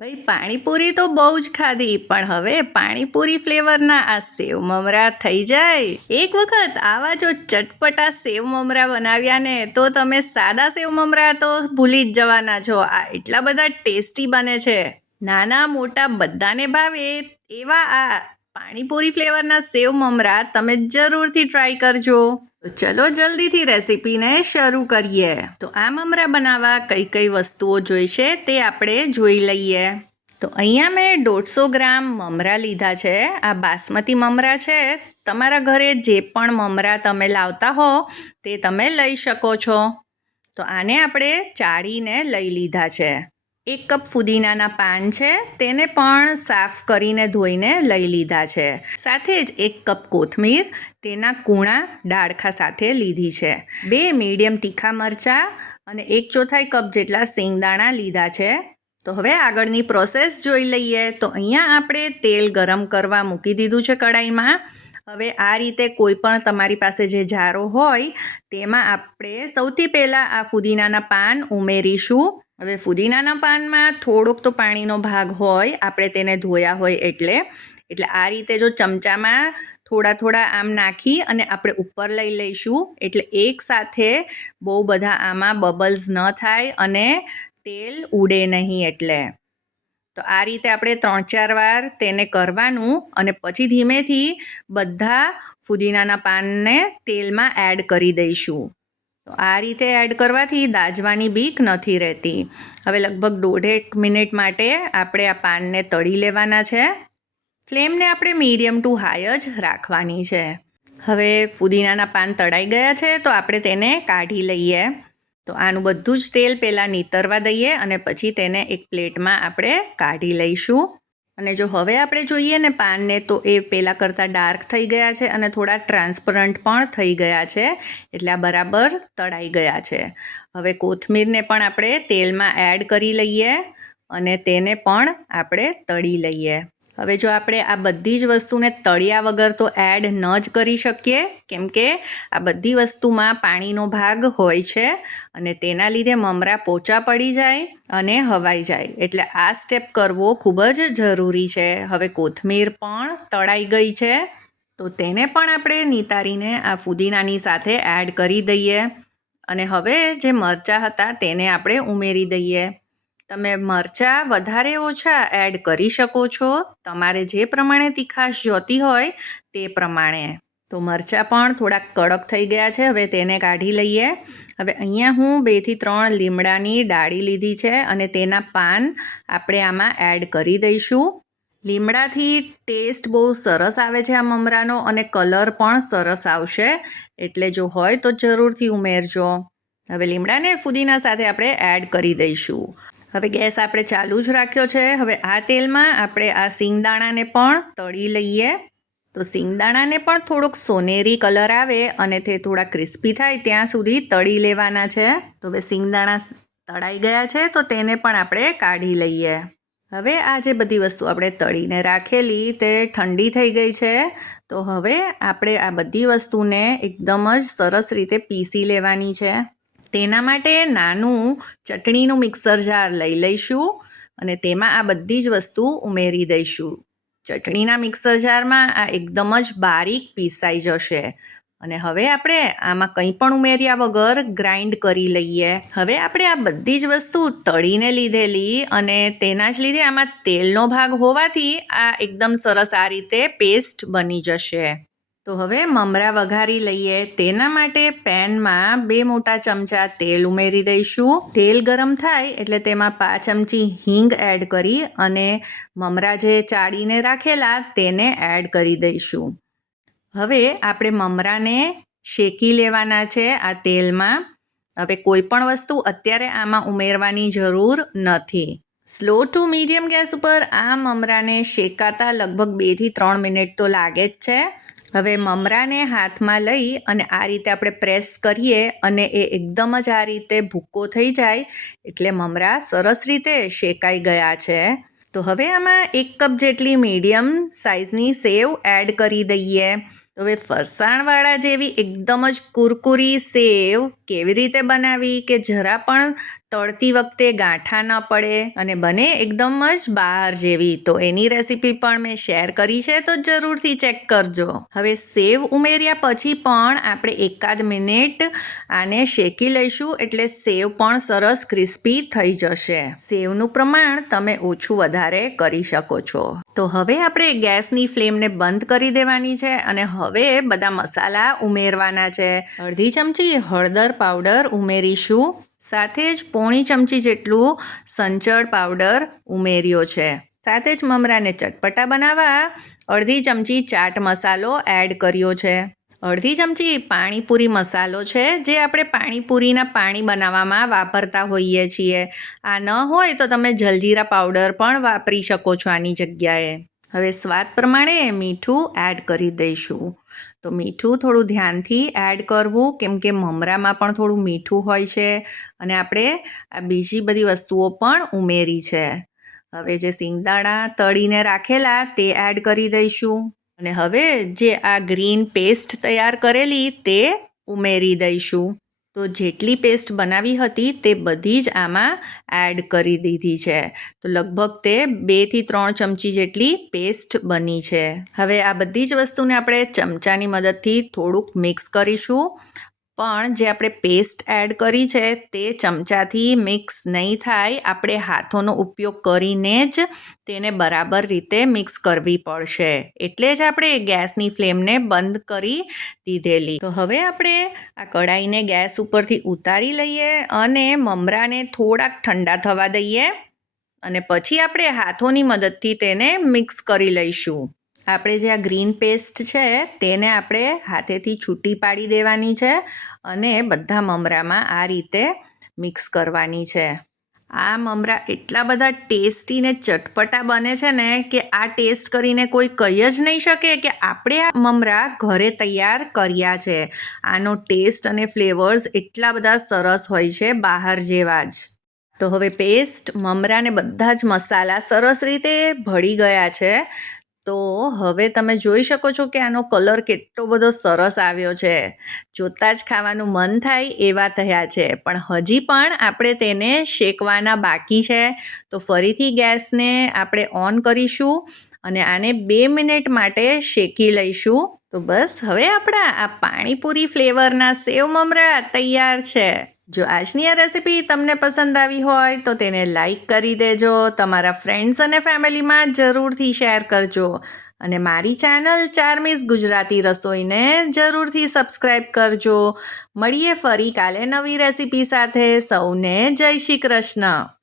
ભાઈ, પાણીપુરી તો બહુ જ ખાધી, પણ હવે પાણીપુરી ફ્લેવરના આ સેવ મમરા થઈ જાય. એક વખત આવા જો ચટપટા સેવ મમરા બનાવ્યા ને તો તમે સાદા સેવ મમરા તો ભૂલી જ જવાના છો. આ એટલા બધા ટેસ્ટી બને છે. નાના મોટા બધાને ભાવે એવા આ પાણીપુરી ફ્લેવરના સેવ મમરા તમે જરૂરથી ટ્રાય કરજો. તો ચલો જલ્દીથી રેસીપીને શરૂ કરીએ. તો આ મમરા બનાવવા કઈ કઈ વસ્તુઓ જોઈશે તે આપણે જોઈ લઈએ. તો અહીંયા મેં દોઢસો ગ્રામ મમરા લીધા છે. આ બાસમતી મમરા છે. તમારા ઘરે જે પણ મમરા તમે લાવતા હો તે તમે લઈ શકો છો. તો આને આપણે ચાળીને લઈ લીધા છે. એક કપ ફુદીનાના પાન છે. તેને પણ સાફ કરીને ધોઈને લઈ લીધા છે. સાથે જ એક કપ કોથમીર તેના કૂણા ડાળખા સાથે લીધી છે. બે મીડિયમ તીખા મરચાં અને એક ચોથાઈ કપ જેટલા શેંગદાણા લીધા છે. તો હવે આગળની પ્રોસેસ જોઈ લઈએ. તો અહીંયા આપણે તેલ ગરમ કરવા મૂકી દીધું છે કડાઈમાં હવે આ રીતે કોઈ પણ તમારી પાસે જે જારો હોય, તેમાં આપણે સૌથી પહેલાં આ ફુદીનાના પાન ઉમેરીશું. હવે ફુદીનાના પાનમાં થોડોક તો પાણીનો ભાગ હોય, આપણે તેને ધોયા હોય એટલે. એટલે આ રીતે જો ચમચામાં થોડા થોડા આમ નાખી અને આપણે ઉપર લઈ લઈશું. એટલે એક સાથે બહુ બધા આમાં બબલ્સ ન થાય અને તેલ ઉડે નહીં એટલે. તો આ રીતે આપણે ત્રણ ચાર વાર તેને કરવાનું અને પછી ધીમેથી બધા ફુદીનાના પાનને તેલમાં એડ કરી દઈશું. તો આ રીતે એડ કરવાથી દાજવાની બીક નથી રહેતી. હવે લગભગ દોઢેક મિનિટ માટે આપણે આ પાનને તળી લેવાના છે. ફ્લેમને આપણે મીડિયમ ટુ હાઈ જ રાખવાની છે. હવે ફુદીનાના પાન તળાઈ ગયા છે, તો આપણે તેને કાઢી લઈએ. તો આનું બધું જ તેલ પહેલાં નીતરવા દઈએ અને પછી તેને એક પ્લેટમાં આપણે કાઢી લઈશું. અને જો હવે આપણે જોઈએ ને પાનને, તો એ પહેલાં કરતાં ડાર્ક થઈ ગયા છે અને થોડા ટ્રાન્સપરન્ટ પણ થઈ ગયા છે, એટલે આ બરાબર તળાઈ ગયા છે. હવે કોથમીરને પણ આપણે તેલમાં એડ કરી લઈએ અને તેને પણ આપણે તળી લઈએ. હવે જો આપણે આ બધી જ વસ્તુને તળિયા વગર તો એડ ન જ કરી શકીએ, કેમ કે આ બધી વસ્તુમાં પાણીનો ભાગ હોય છે અને તેના લીધે મમરા પોચા પડી જાય અને હવાઈ જાય. એટલે આ સ્ટેપ કરવો ખૂબ જ જરૂરી છે. હવે કોથમીર પણ તળાઈ ગઈ છે. તો તેને પણ આપણે નિતારીને આ ફુદીનાની સાથે એડ કરી દઈએ. અને હવે જે મરચાં હતા તેને આપણે ઉમેરી દઈએ. તમે મરચાં વધારે ઓછા એડ કરી શકો છો. તમારે જે પ્રમાણે તીખાશ જોતી હોય તે પ્રમાણે. તો મરચાં પણ થોડાક કડક થઈ ગયા છે, હવે તેને કાઢી લઈએ. હવે અહીંયા હું બેથી ત્રણ લીમડાની ડાળી લીધી છે અને તેના પાન આપણે આમાં એડ કરી દઈશું. લીમડાથી ટેસ્ટ બહુ સરસ આવે છે આ મમરાનો અને કલર પણ સરસ આવશે. એટલે જો હોય તો જરૂરથી ઉમેરજો. હવે લીમડાને ફુદીના સાથે આપણે એડ કરી દઈશું. હવે ગેસ આપણે ચાલુ જ રાખ્યો છે. હવે આ તેલમાં આપણે આ સિંગદાણાને પણ તળી લઈએ. તો સિંગદાણાને પણ થોડોક સોનેરી કલર આવે અને તે થોડા ક્રિસ્પી થાય ત્યાં સુધી તળી લેવાના છે. તો હવે સિંગદાણા તળાઈ ગયા છે, તો તેને પણ આપણે કાઢી લઈએ. હવે આ જે બધી વસ્તુ આપણે તળીને રાખેલી તે ઠંડી થઈ ગઈ છે. તો હવે આપણે આ બધી વસ્તુને એકદમ જ સરસ રીતે પીસી લેવાની છે. તેના માટે નાનું ચટણીનું મિક્સર જાર લઈ લઈશું અને તેમાં આ બધી જ વસ્તુ ઉમેરી દઈશું. ચટણીના મિક્સર જારમાં આ એકદમ જ બારીક પીસાઈ જશે. અને હવે આપણે આમાં કંઈ પણ ઉમેર્યા વગર ગ્રાઇન્ડ કરી લઈએ. હવે આપણે આ બધી જ વસ્તુ તળીને લીધેલી અને તેના જ લીધે આમાં તેલનો ભાગ હોવાથી આ એકદમ સરસ આ રીતે પેસ્ટ બની જશે. તો હવે મમરા વઘારી લઈએ. તેના માટે પેનમાં બે મોટા ચમચા તેલ ઉમેરી દઈશું. તેલ ગરમ થાય એટલે તેમાં પાંચ ચમચી હિંગ એડ કરી અને મમરા જે ચાળીને રાખેલા તેને એડ કરી દઈશું. હવે આપણે મમરાને શેકી લેવાના છે આ તેલમાં. હવે કોઈ પણ વસ્તુ અત્યારે આમાં ઉમેરવાની જરૂર નથી. સ્લો ટુ મીડિયમ ગેસ ઉપર આ મમરાને શેકાતા લગભગ બેથી ત્રણ મિનિટ તો લાગે જ છે. હવે મમરાને હાથમાં લઈ અને આ રીતે આપણે પ્રેસ કરીએ અને એ એકદમ જ આ રીતે ભૂક્કો થઈ જાય એટલે મમરા સરસ રીતે શેકાઈ ગયા છે. તો હવે આમાં એક કપ જેટલી મીડિયમ સાઇઝની સેવ એડ કરી દઈએ. તો હવે ફરસાણવાળા જેવી એકદમ જ કુરકુરી સેવ કેવી રીતે બનાવી કે જરા પણ તળતી વખતે ગાંઠા ન પડે અને બને એકદમ જ બહાર જેવી. તો એની રેસીપી પણ મેં શેર કરી છે, તો જરૂરથી ચેક કરજો. હવે સેવ ઉમેર્યા પછી પણ આપણે એકાદ મિનિટ આને શેકી લઈશું, એટલે સેવ પણ સરસ ક્રિસ્પી થઈ જશે. સેવનું પ્રમાણ તમે ઓછું વધારે કરી શકો છો. તો હવે આપણે ગેસની ફ્લેમને બંધ કરી દેવાની છે અને હવે બધા મસાલા ઉમેરવાના છે. અડધી ચમચી હળદર પાવડર ઉમેરીશું. સાથે જ પોણી ચમચી જેટલું સંચળ પાવડર ઉમેર્યો છે. સાથે જ મમરાને ચટપટા બનાવવા અડધી ચમચી ચાટ મસાલો એડ કર્યો છે. અડધી ચમચી પાણીપુરી મસાલો છે, જે આપણે પાણીપુરીના પાણી બનાવવામાં વાપરતા હોઈએ છીએ. આ ન હોય તો તમે જલજીરા પાવડર પણ વાપરી શકો છો આની જગ્યાએ. હવે સ્વાદ પ્રમાણે મીઠું એડ કરી દઈશું. તો મીઠું થોડું ધ્યાનથી એડ કરવું, કેમ કે મમરામાં પણ થોડું મીઠું હોય છે અને આપણે આ બીજી બધી વસ્તુઓ પણ ઉમેરી છે. હવે જે સિંગદાણા તળીને રાખેલા તે એડ કરી દઈશું અને હવે જે આ ગ્રીન પેસ્ટ તૈયાર કરેલી તે ઉમેરી દઈશું. તો જેટલી પેસ્ટ બનાવી હતી તે બધી જ આમાં એડ કરી દીધી છે. તો લગભગ તે બેથી ત્રણ ચમચી જેટલી પેસ્ટ બની છે. હવે આ બધી જ વસ્તુને આપણે ચમચાની મદદથી થોડુંક મિક્સ કરીશું. પણ જે આપણે પેસ્ટ એડ કરી છે, તે ચમચાથી મિક્સ નહીં થાય. આપણે હાથોનો ઉપયોગ કરીને જ તેને બરાબર રીતે મિક્સ કરવી પડશે. એટલે જ આપણે ગેસની ફ્લેમને બંધ કરી દીધેલી. તો હવે આપણે આ કઢાઈને ગેસ ઉપરથી ઉતારી લઈએ અને મમરાને થોડાક ઠંડા થવા દઈએ. અને પછી આપણે હાથોની મદદથી તેને મિક્સ કરી લઈશું. આપણે જે આ ગ્રીન પેસ્ટ છે, તેને આપણે હાથેથી છૂટી પાડી દેવાની છે અને બધા મમરામાં આ રીતે મિક્સ કરવાની છે. આ મમરા એટલા બધા ટેસ્ટી ને ચટપટા બને છે ને કે આ ટેસ્ટ કરીને કોઈ કહી જ નહીં શકે કે આપણે આ મમરા ઘરે તૈયાર કર્યા છે. આનો ટેસ્ટ અને ફ્લેવર્સ એટલા બધા સરસ હોય છે બહાર જેવા જ. તો હવે પેસ્ટ મમરાને બધા જ મસાલા સરસ રીતે ભળી ગયા છે. તો હવે તમે જોઈ શકો છો કે આનો કલર કેટલો બધો સરસ આવ્યો છે. જોતાં જ ખાવાનું મન થાય એવા થયા છે. પણ હજી પણ આપણે તેને શેકવાના બાકી છે. તો ફરીથી ગેસને આપણે ઓન કરીશું અને આને બે મિનિટ માટે શેકી લઈશું. તો બસ હવે આપણા આ પાણીપુરી ફ્લેવરના સેવ મમરા તૈયાર છે. જો આજની આ રેસિપી તમને પસંદ આવી હોય તો તેને લાઈક કરી દેજો, તમારા ફ્રેન્ડ્સ અને ફેમિલીમાં જરૂરથી શેર કરજો અને મારી ચેનલ ચારમીસ ગુજરાતી રસોઈને જરૂરથી સબસ્ક્રાઈબ કરજો. મળીએ ફરી કાલે નવી રેસિપી સાથે. સૌને જય શ્રી કૃષ્ણ.